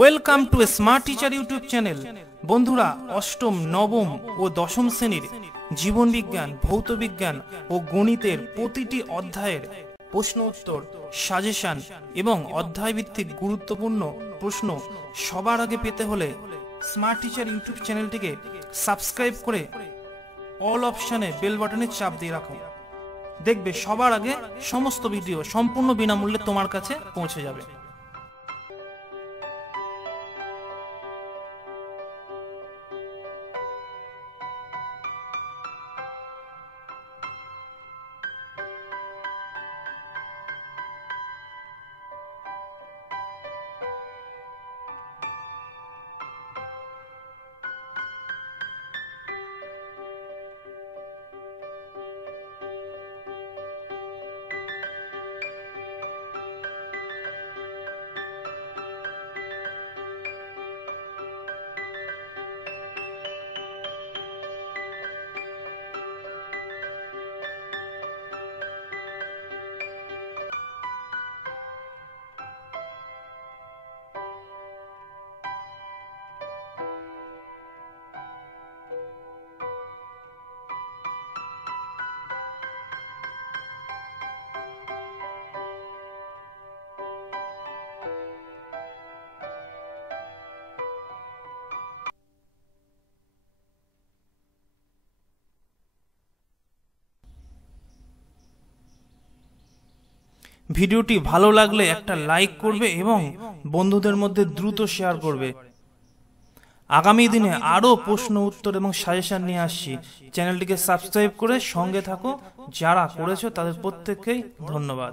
Welcome to smart teacher YouTube channel. বন্ধুরা, অষ্টম, নবম ও দশম শ্রেণীর জীবন বিজ্ঞান, ভৌত বিজ্ঞান ও গণিতের প্রতিটি অধ্যায়ের প্রশ্ন উত্তর, সাজেশন এবং অধ্যায় ভিত্তিক গুরুত্বপূর্ণ প্রশ্ন সবার আগে পেতে হলে স্মার্ট টিচার ইউটিউব চ্যানেলটিকে সাবস্ক্রাইব করে অল অপশানে বেল বাটনে চাপ দিয়ে রাখো। দেখবে সবার আগে সমস্ত ভিডিও সম্পূর্ণ বিনামূল্যে তোমার কাছে পৌঁছে যাবে। ভিডিওটি ভালো লাগলে একটা লাইক করবে এবং বন্ধুদের মধ্যে দ্রুত শেয়ার করবে। আগামী দিনে আরও প্রশ্ন উত্তর এবং সাজেশন নিয়ে আসছি। চ্যানেলটিকে সাবস্ক্রাইব করে সঙ্গে থাকো। যারা করেছো তাদের প্রত্যেককেই ধন্যবাদ।